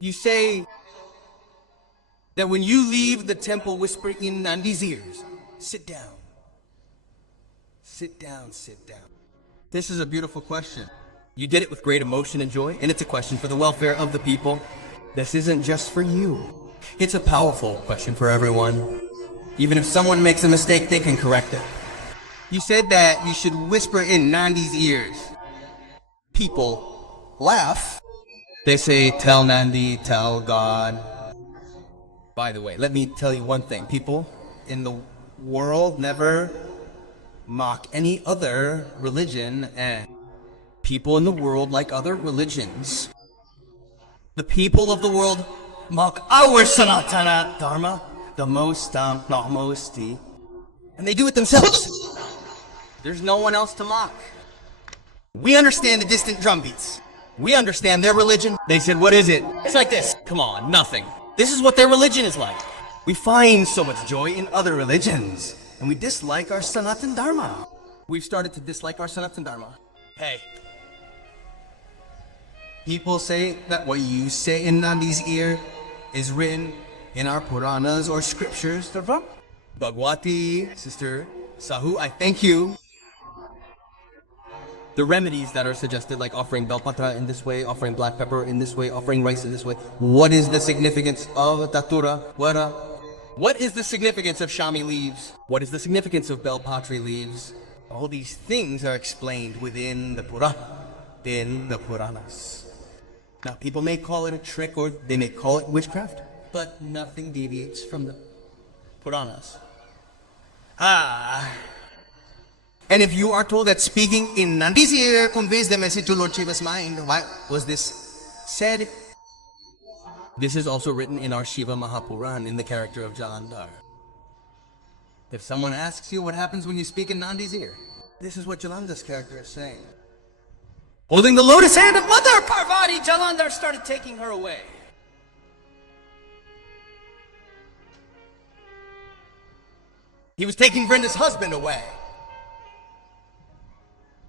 You say that when you leave the temple whispering in Nandi's ears, sit down. Sit down, sit down. This is a beautiful question. You did it with great emotion and joy, and it's a question for the welfare of the people. This isn't just for you. It's a powerful question for everyone. Even if someone makes a mistake, they can correct it. You said that you should whisper in Nandi's ears. People laugh. They say, tell Nandi, tell God. By the way, let me tell you one thing. People in the world never mock any other religion, and people in the world like other religions. The people of the world mock our Sanatana Dharma, the most, and they do it themselves. There's no one else to mock. We understand the distant drum beats. We understand their religion. They said, what is it? It's like this. Come on, nothing. This is what their religion is like. We find so much joy in other religions, and we dislike our Sanatan Dharma. We've started to dislike our Sanatan Dharma. Hey. People say that what you say in Nandi's ear is written in our Puranas or scriptures. Bhagwati, Sister Sahu, I thank you. The remedies that are suggested, like offering bell patra in this way, offering black pepper in this way, offering rice in this way. What is the significance of Datura? What is the significance of Shami leaves? What is the significance of bell patri leaves? All these things are explained within the Puranas. Now, people may call it a trick or they may call it witchcraft, but nothing deviates from the Puranas. And if you are told that speaking in Nandi's ear conveys the message to Lord Shiva's mind, why was this said? This is also written in our Shiva Mahapuran in the character of Jalandhar. If someone asks you what happens when you speak in Nandi's ear, this is what Jalandhar's character is saying. Holding the lotus hand of Mother Parvati, Jalandhar started taking her away. He was taking Vrinda's husband away.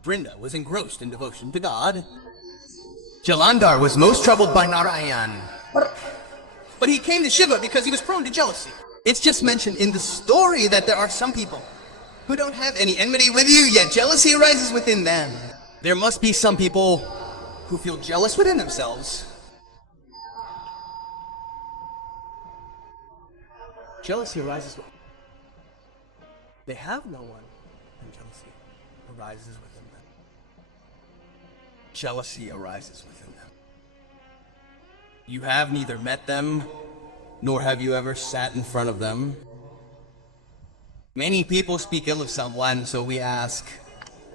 Vrinda was engrossed in devotion to God. Jalandhar was most troubled by Narayan. But he came to Shiva because he was prone to jealousy. It's just mentioned in the story that there are some people who don't have any enmity with you, yet jealousy arises within them. There must be some people who feel jealous within themselves. Jealousy arises within them. They have no one, and jealousy arises within them. Jealousy arises within them. You have neither met them, nor have you ever sat in front of them. Many people speak ill of someone, so we ask,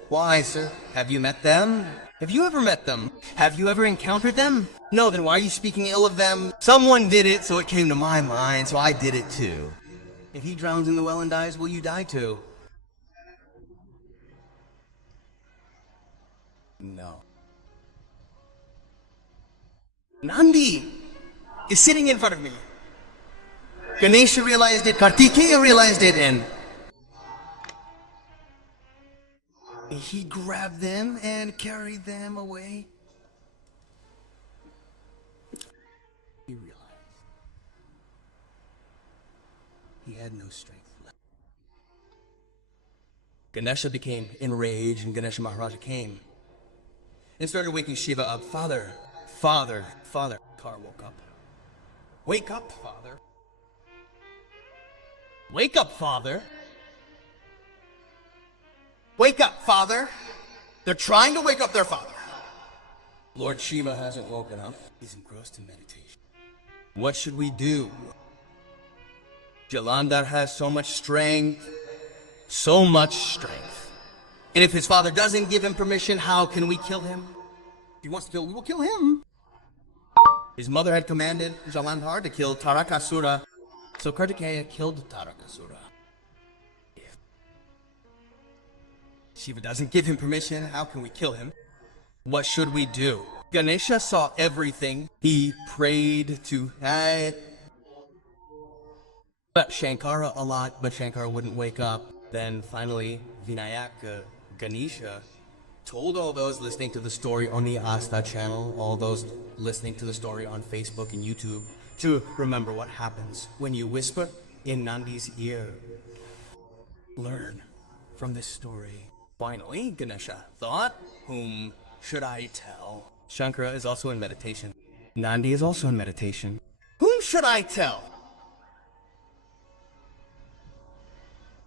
why, sir? Have you met them? Have you ever met them? Have you ever encountered them? No, then why are you speaking ill of them? Someone did it, so it came to my mind, so I did it too. If he drowns in the well and dies, will you die too? No. Nandi is sitting in front of me. Ganesha realized it, Kartikeya realized it, and he grabbed them and carried them away. He realized he had no strength left. Ganesha became enraged, and Ganesha Maharaja came and started waking Shiva up. Father, Father, Father. Car woke up. Wake up, Father. Wake up, Father. Wake up, Father. They're trying to wake up their father. Lord Shiva hasn't woken up. He's engrossed in meditation. What should we do? Jalandhar has so much strength. So much strength. And if his father doesn't give him permission, how can we kill him? If he wants to kill, we will kill him. His mother had commanded Jalandhar to kill Tarakasura. So Kartikeya killed Tarakasura. Shiva doesn't give him permission. How can we kill him? What should we do? Ganesha saw everything. He prayed to Shankara a lot, but Shankara wouldn't wake up. Then finally, Vinayak, Ganesha, told all those listening to the story on the Asta channel, all those listening to the story on Facebook and YouTube, to remember what happens when you whisper in Nandi's ear. Learn from this story. Finally, Ganesha thought, whom should I tell? Shankara is also in meditation. Nandi is also in meditation. Whom should I tell?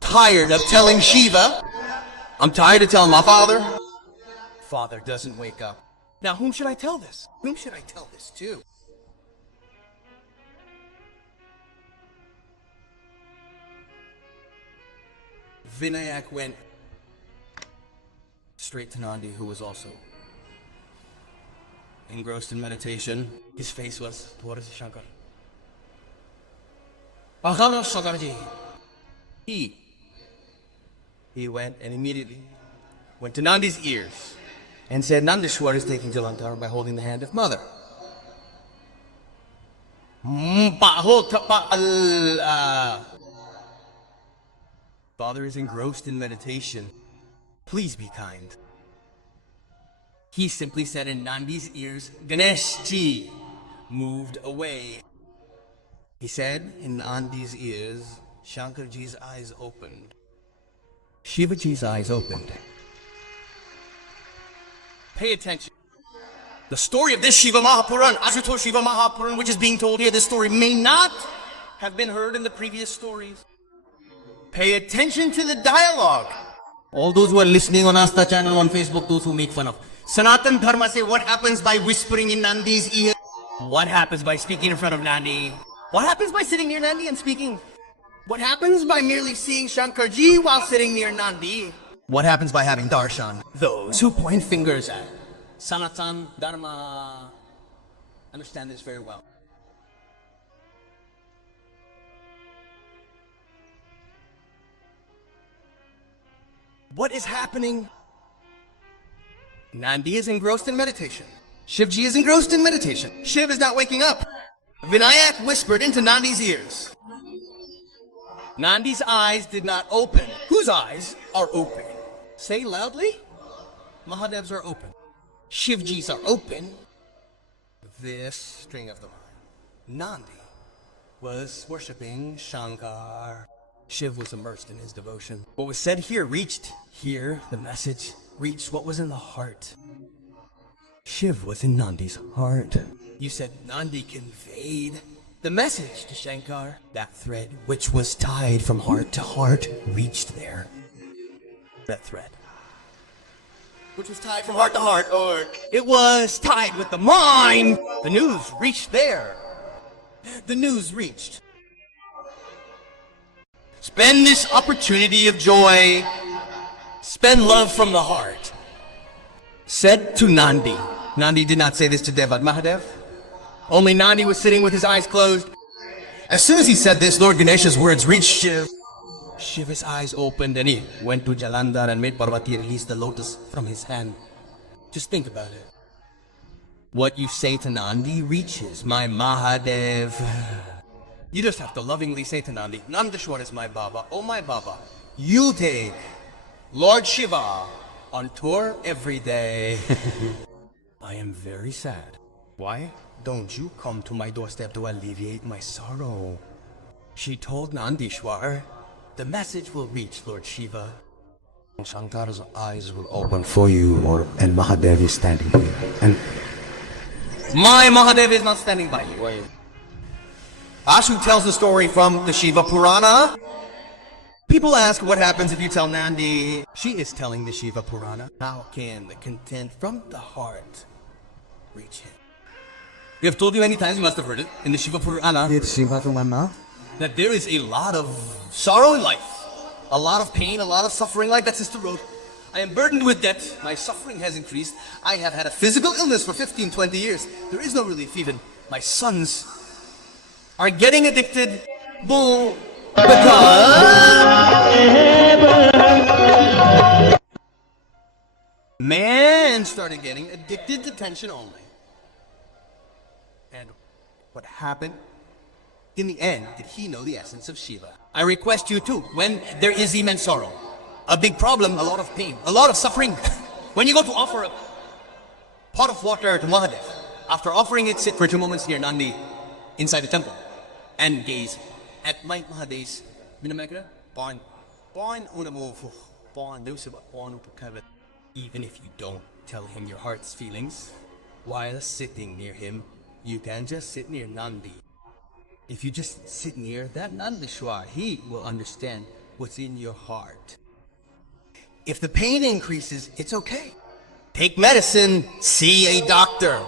Tired of telling Shiva. I'm tired of telling my father. Father doesn't wake up. Now whom should I tell this? Whom should I tell this to? Vinayak went straight to Nandi, who was also engrossed in meditation. His face was towards Shankar. He went and immediately went to Nandi's ears and said, Nandishwar is taking Jalantar by holding the hand of mother. Father is engrossed in meditation. Please be kind. He simply said in Nandi's ears, Ganesh ji, moved away. He said in Nandi's ears, Shankarji's eyes opened. Shivaji's eyes opened. Pay attention. The story of this Shiva Mahapuran, Ashutosh Shiva Mahapuran, which is being told here, this story may not have been heard in the previous stories. Pay attention to the dialogue. All those who are listening on Asta channel, on Facebook, those who make fun of Sanatan Dharma say, what happens by whispering in Nandi's ear? What happens by speaking in front of Nandi? What happens by sitting near Nandi and speaking? What happens by merely seeing Shankarji while sitting near Nandi? What happens by having darshan? Those who point fingers at Sanatan Dharma understand this very well. What is happening? Nandi is engrossed in meditation. Shivji is engrossed in meditation. Shiv is not waking up. Vinayak whispered into Nandi's ears. Nandi's eyes did not open. Whose eyes are open? Say loudly. Mahadev's are open. Shivji's are open. This string of the mind. Nandi was worshipping Shankar. Shiv was immersed in his devotion. What was said here reached here. The message reached what was in the heart. Shiv was in Nandi's heart. You said Nandi conveyed the message to Shankar. That thread, which was tied from heart to heart, reached there. That thread, which was tied from heart to heart, or it was tied with the mind. The news reached there. The news reached. Spend this opportunity of joy. Spend love from the heart. Said to Nandi. Nandi did not say this to Devad Mahadev. Only Nandi was sitting with his eyes closed. As soon as he said this, Lord Ganesha's words reached Shiv. Shiva's eyes opened and he went to Jalandhar and made Parvati release the lotus from his hand. Just think about it. What you say to Nandi reaches my Mahadev. You just have to lovingly say to Nandi, Nandishwar is my Baba. Oh my Baba, you take Lord Shiva on tour every day. I am very sad. Why don't you come to my doorstep to alleviate my sorrow? She told Nandishwar, the message will reach Lord Shiva. Shankar's eyes will open for you, and Mahadev is standing here. And my Mahadev is not standing by you. wait. Ashu tells the story from the Shiva Purana. People ask what happens if you tell Nandi. She is telling the Shiva Purana. How can the content from the heart reach him? We have told you many times, you must have heard it, in the Shiva Purana, that there is a lot of sorrow in life. A lot of pain, a lot of suffering, like that sister wrote. I am burdened with debt. My suffering has increased. I have had a physical illness for 15, 20 years. There is no relief even. My sons are getting addicted. Because man started getting addicted to tension only. And what happened? In the end, did he know the essence of Shiva? I request you too, when there is immense sorrow, a big problem, a lot of pain, a lot of suffering, When you go to offer a pot of water to Mahadev, after offering it, sit for 2 moments near Nandi inside the temple and gaze at my Mahadev's Vinamagara. Even if you don't tell him your heart's feelings, while sitting near him, you can just sit near Nandi. If you just sit near that Nandishwar, he will understand what's in your heart. If the pain increases, it's okay. Take medicine, see a doctor.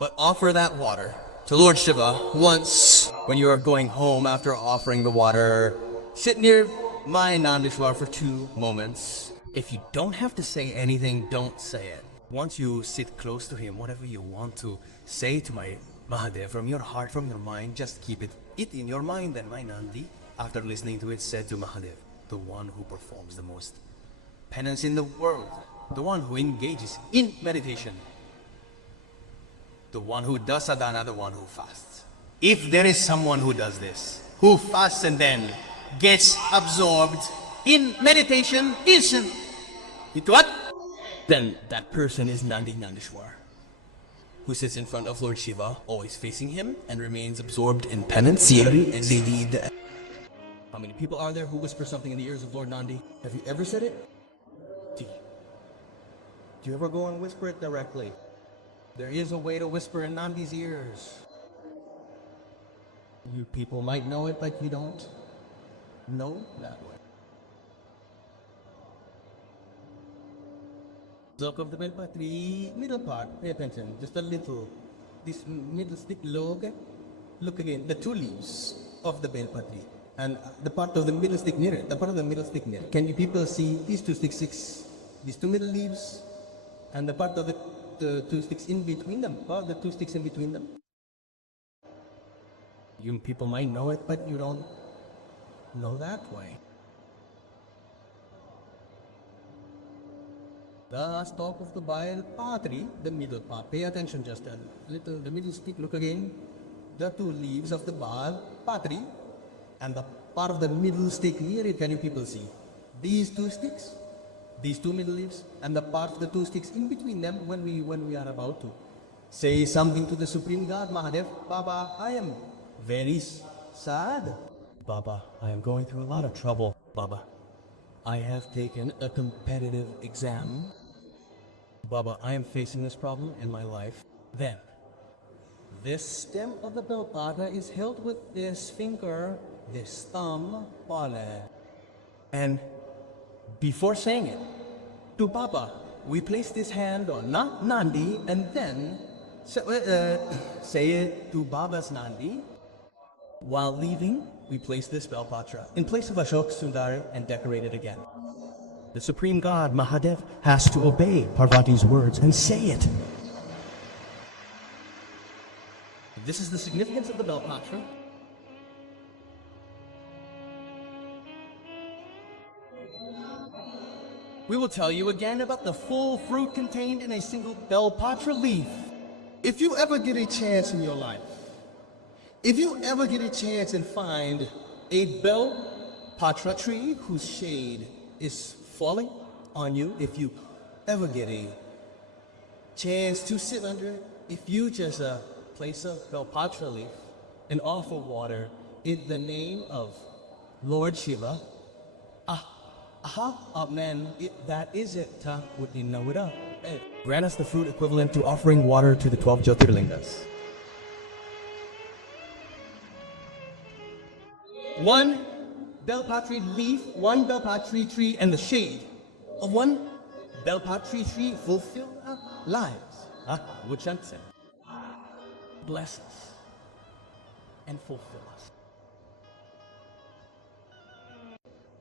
But offer that water to Lord Shiva once when you are going home after offering the water. Sit near my Nandishwar for 2 moments. If you don't have to say anything, don't say it. Once you sit close to him, whatever you want to say to my Mahadev from your heart, from your mind, just keep it in your mind. Then my Nandi, after listening to it, said to Mahadev, the one who performs the most penance in the world, the one who engages in meditation, the one who does sadhana, the one who fasts. If there is someone who does this, who fasts and then gets absorbed in meditation, into what? Then that person is Nandi Nandishwar, who sits in front of Lord Shiva, always facing him, and remains absorbed in penance. And they need. How many people are there who whisper something in the ears of Lord Nandi? Have you ever said it? Do you ever go and whisper it directly? There is a way to whisper in Nandi's ears. You people might know it, but you don't know that way. Look of the Belpatri, middle part, pay attention, just a little. This middle stick, look again, the 2 leaves of the Belpatri. And the part of the middle stick near it, the part of the middle stick near it. Can you people see these 2 sticks, these 2 middle leaves, and the part of the 2 sticks in between them, or the 2 sticks in between them? You people might know it, but you don't know that way. The stalk of the bile patri, the middle part. Pay attention just a little. The middle stick, look again. The 2 leaves of the bile patri, and the part of the middle stick near it. Can you people see? These 2 sticks, these 2 middle leaves, and the part of the 2 sticks in between them when we are about to say something to the Supreme God, Mahadev. Baba, I am very sad. Baba, I am going through a lot of trouble. Baba, I have taken a competitive exam. Baba, I am facing this problem in my life. Then, this stem of the Belpata is held with this finger, this thumb, pale. And before saying it to Baba, we place this hand on Nandi and then say it to Baba's Nandi. While leaving, we place this Belpatra in place of Ashok Sundari and decorate it again. The Supreme God, Mahadev, has to obey Parvati's words and say it. This is the significance of the Belpatra. We will tell you again about the full fruit contained in a single Belpatra leaf. If you ever get a chance in your life, if you ever get a chance and find a Belpatra tree whose shade is falling on you, if you ever get a chance to sit under it, if you just place a Belpatra leaf and offer water in the name of Lord Shiva, man, that is it. Grant us the fruit equivalent to offering water to the 12 Jyotirlingas. 1 Belpatri leaf, 1 Belpatri tree, and the shade of 1 Belpatri tree fulfill our lives. Wuchansen. Bless us and fulfill us.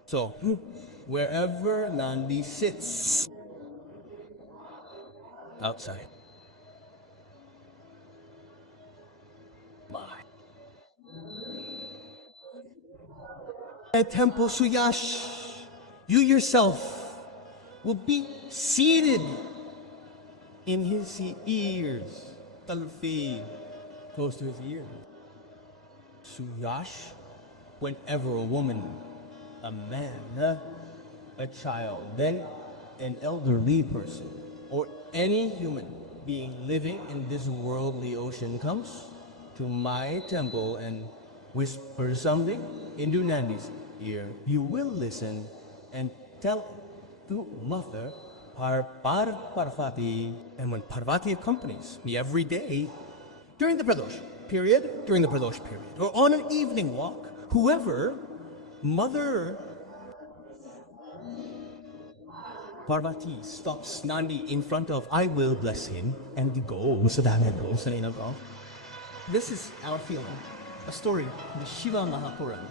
So, wherever Nandi sits outside, at Temple Suyash, you yourself will be seated in his ears, talfi, close to his ears. Suyash, whenever a woman, a man, a child, then an elderly person or any human being living in this worldly ocean comes to my temple and whispers something into Nandi's ear, you will listen and tell to Mother Parvati. And when Parvati accompanies me every day during the Pradosh period, or on an evening walk, whoever Mother Parvati stops Nandi in front of, I will bless him and go sa dagat ko sa Nainav. This is our feeling. A story, the Shiva Mahapuran.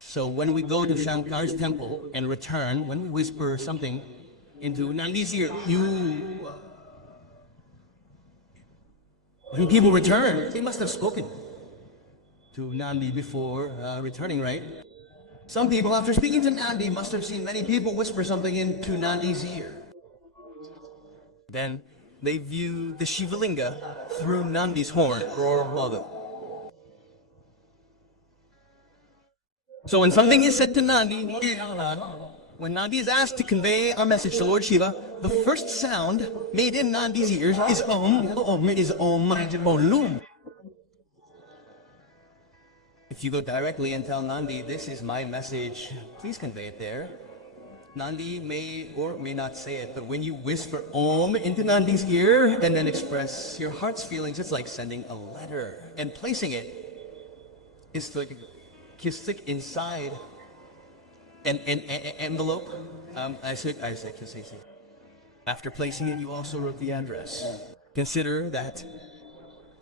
So when we go to Shankar's temple and return, when we whisper something into Nandi's ear, when people return, they must have spoken to Nandi before returning, right? Some people, after speaking to Nandi, must have seen many people whisper something into Nandi's ear. Then they view the Shivalinga through Nandi's horn. So when something is said to Nandi, when Nandi is asked to convey a message to Lord Shiva, the first sound made in Nandi's ears is Om. Om is Om Lum. If you go directly and tell Nandi, this is my message, please convey it there. Nandi may or may not say it, but when you whisper Om into Nandi's ear and then express your heart's feelings, it's like sending a letter. And placing it is like stick inside an envelope. I said, after placing it, you also wrote the address. Consider that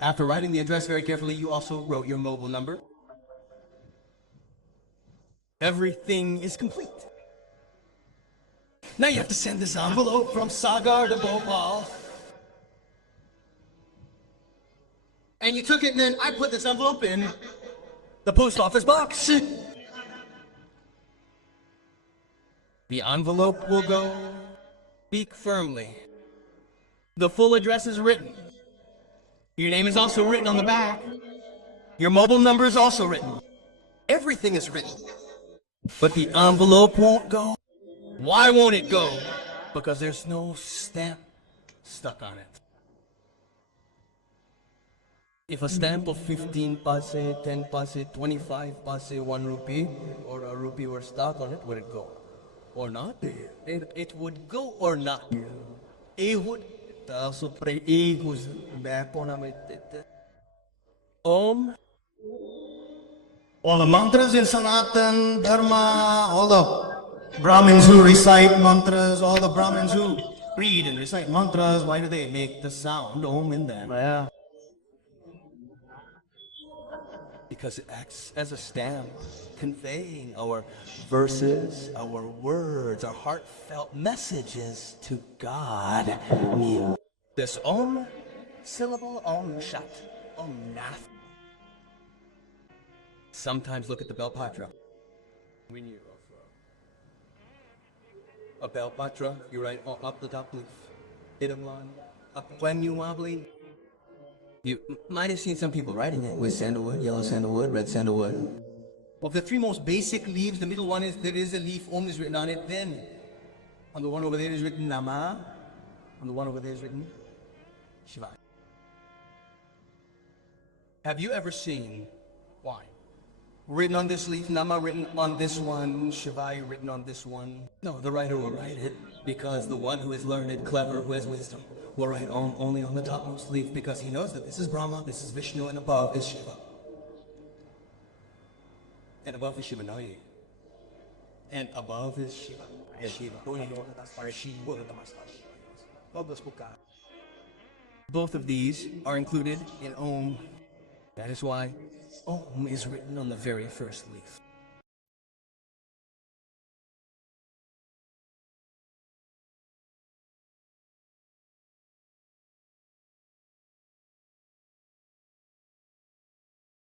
after writing the address very carefully, you also wrote your mobile number. Everything is complete. Now you have to send this envelope from Sagar to Bhopal. And you took it, and then I put this envelope in the post office box. The envelope will go. Speak firmly. The full address is written. Your name is also written on the back. Your mobile number is also written. Everything is written. But the envelope won't go. Why won't it go? Because there's no stamp stuck on it. If a stamp of 15 paise, 10 paise, 25 paise, 1 rupee, or a rupee were stuck on it, would it go? Or not? It would go or not. It would. Om. All the mantras in Sanatan Dharma, all the Brahmins who recite mantras, all the Brahmins who read and recite mantras, why do they make the sound Om in them? Yeah. Because it acts as a stamp, conveying our verses, our words, our heartfelt messages to God. This Om syllable, Om Shat, Om Nath. Sometimes look at the Belpatra. When you a Belpatra, you write up the top leaf. Idamlan, up when you wobbly. You might have seen some people writing it with sandalwood, yellow sandalwood, red sandalwood. Of the three most basic leaves, the middle one is, there is a leaf, Om is written on it. Then, on the one over there is written Nama. On the one over there is written Shiva. Have you ever seen why? Written on this leaf, Nama written on this one, Shivaya written on this one. No, the writer will write it because the one who is learned, clever, who has wisdom, will write only on the topmost leaf because he knows that this is Brahma, this is Vishnu, and above is Shiva. And above is Shiva Nai. And above is Shiva. Both of these are included in Om. That is why Om is written on the very first leaf.